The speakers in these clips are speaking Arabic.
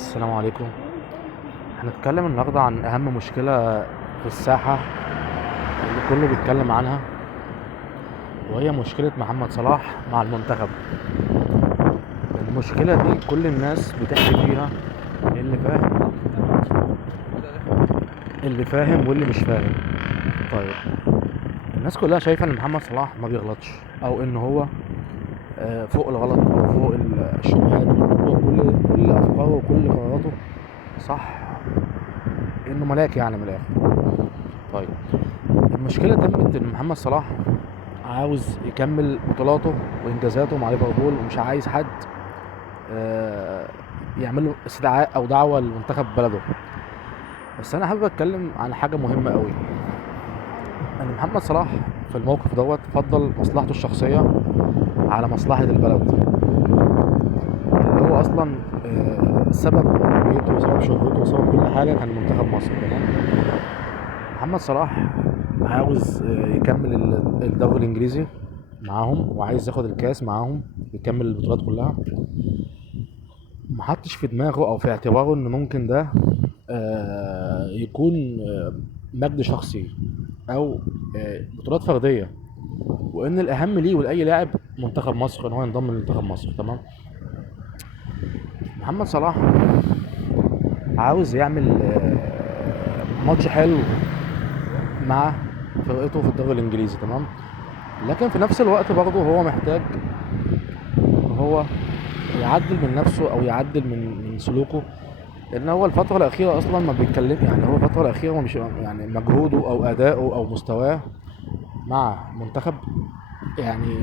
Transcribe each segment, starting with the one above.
السلام عليكم. هنتكلم النهاردة عن أهم مشكلة في الساحة اللي كله بيتكلم عنها، وهي مشكلة محمد صلاح مع المنتخب. المشكلة دي كل الناس بتحكي فيها، اللي فاهم اللي فاهم واللي مش فاهم. طيب، الناس كلها شايفة إن محمد صلاح ما بيغلطش، أو إن هو فوق الغلط أو فوق الشبهات، وإن هو كل أفكاره وكل قراراته صح، إنه ملاك يعني من الآخر. طيب، المشكلة تمت إن محمد صلاح عاوز يكمل بطولاته وإنجازاته مع ليفربول، ومش عايز حد آه، يعمل له استدعاء أو دعوة لمنتخب بلده. بس أنا حابب أتكلم عن حاجة مهمة قوي، إن محمد صلاح في الموقف دوت فضل مصلحته الشخصية على مصلحة البلد، اللي هو أصلا سبب رؤيته وسبب شهرته وسبب كل حاجة كان منتخب مصر. تمام. محمد صلاح عاوز يكمل الدوري الانجليزي معاهم، وعايز ياخد الكاس معاهم، يكمل البطولات كلها. محطش في دماغه او في اعتباره ان ممكن ده يكون مجد شخصي، او بطولات فرديه، وان الاهم ليه ولاي لاعب منتخب مصر ان هو ينضم لمنتخب مصر. تمام. محمد صلاح عاوز يعمل ماتش حلو مع فرقته في الدوري الانجليزي. تمام. لكن في نفس الوقت برضه هو محتاج ان هو يعدل من نفسه او يعدل من سلوكه، لان هو الفتره الاخيره اصلا ما بيتكلم، يعني هو الفتره الاخيره مش يعني مجهوده او اداؤه او مستواه مع منتخب يعني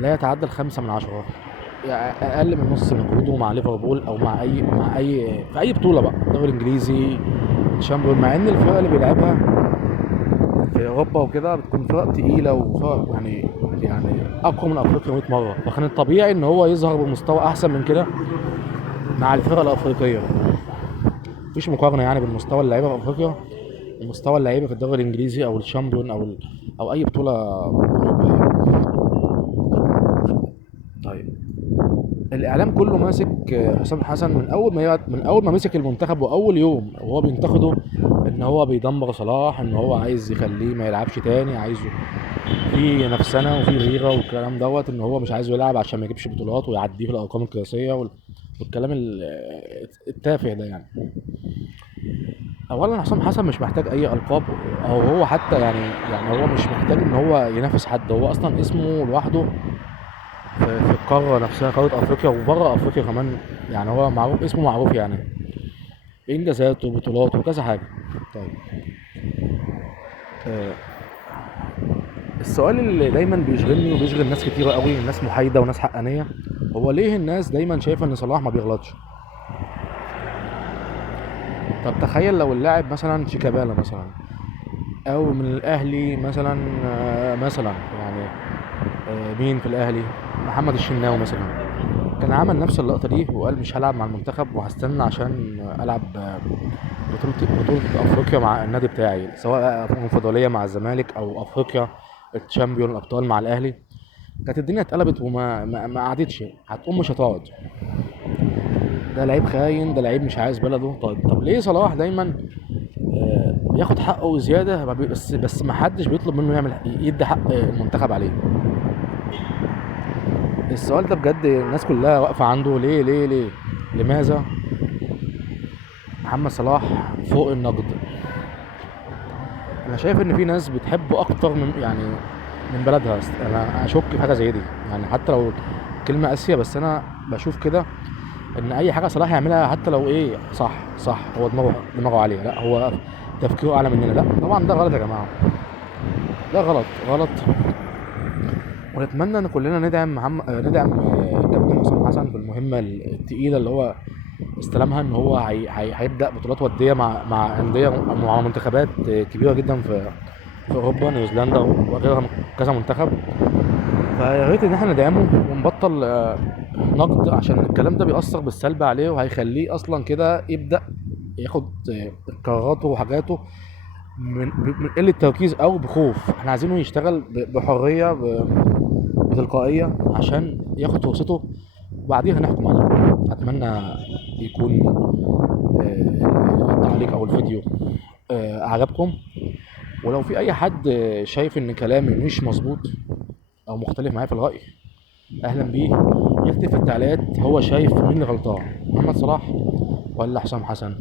لا يتعدى 5/10، يعني اقل من نص مجهوده مع ليفربول او مع اي في اي بطوله بقى، الدوري الانجليزي، الشامبيون، مع ان الفرق اللي بيلعبها في اوروبا وكده بتكون فرق تقيله وفرق يعني اقوى من افريقيا 100 مره، فكان الطبيعي ان هو يظهر بمستوى احسن من كده مع الفرق الافريقيه. مفيش مقارنه يعني بين مستوى اللعيبه في افريقيا ومستوى اللعيبه في الدوري الانجليزي او الشامبيون او اي بطوله اوروبيه. طيب، الاعلام كله ماسك حسام حسن من اول ما مسك المنتخب، واول يوم وهو بينتقده ان هو بيدمر صلاح، ان هو عايز يخليه ما يلعبش تاني، عايزه في نفسنا وفي غيره والكلام دوت، ان هو مش عايزه يلعب عشان ما يجيبش بطولات ويعديه في الارقام القياسيه والكلام التافه ده يعني. اولا حسام حسن مش محتاج اي القاب، او هو حتى يعني هو مش محتاج ان هو ينافس حد، هو اصلا اسمه لوحده في القاره نفسها، قاره افريقيا وبره افريقيا كمان. يعني هو معروف، اسمه معروف يعني، انجازاته وبطولاته وكذا حاجه. طيب، آه، السؤال اللي دايما بيشغلني وبيشغل ناس كتيره قوي، ناس محايده وناس حقانيه، هو ليه الناس دايما شايفه ان صلاح ما بيغلطش؟ طب تخيل لو اللاعب مثلا شيكابالا مثلا، او من الاهلي مثلا، مثلا يعني مين في الاهلي، محمد الشناوي مثلا، كان عمل نفس اللقطه دي وقال مش هلعب مع المنتخب وهستنى عشان العب بطوله افريقيا مع النادي بتاعي، سواء كونفدراليه مع الزمالك او افريقيا الشامبيون الابطال مع الاهلي. كانت الدنيا اتقلبت وما ما قعدتش، هتقوم مش هتقعد. ده لعيب خاين، ده لعيب مش عايز بلده. طب ليه صلاح دايما بياخد حقه زياده، بس ما حدش بيطلب منه يدي حق المنتخب عليه؟ السؤال ده بجد الناس كلها واقفه عنده. ليه لماذا محمد صلاح فوق النقد؟ انا شايف ان في ناس بتحبه اكتر من بلدها. انا اشك في حاجه زي دي، يعني حتى لو كلمه قاسيه، بس انا بشوف كده ان اي حاجه صلاح يعملها حتى لو ايه صح، هو دماغه عليها، لا هو تفكيره اعلى مننا. لا طبعا ده غلط يا جماعه، ده غلط. ونتمنى ان كلنا ندعم ندعم كابتن حسام حسن في المهمه التقيله اللي هو استلمها، ان هو هيبدا بطولات وديه مع انديه، مع منتخبات كبيره جدا في اوروبا، نيوزيلندا وغيرها من كذا منتخب. فيا ريت ان احنا ندعمه ونبطل نقد، عشان الكلام ده بيأثر بالسلب عليه، وهيخليه اصلا كده يبدأ ياخد قراراته وحاجاته من قلة تركيز او بخوف. احنا عايزينه يشتغل بحرية، بتلقائية، عشان ياخد فرصته وبعديها نحكم عليه. اتمنى يكون التعليق او الفيديو عجبكم. ولو في اي حد شايف ان كلامي مش مظبوط او مختلف معايا في الرأي، اهلا بيه يكتب في التعليقات هو شايف مين اللي غلطان، محمد صلاح ولا حسام حسن.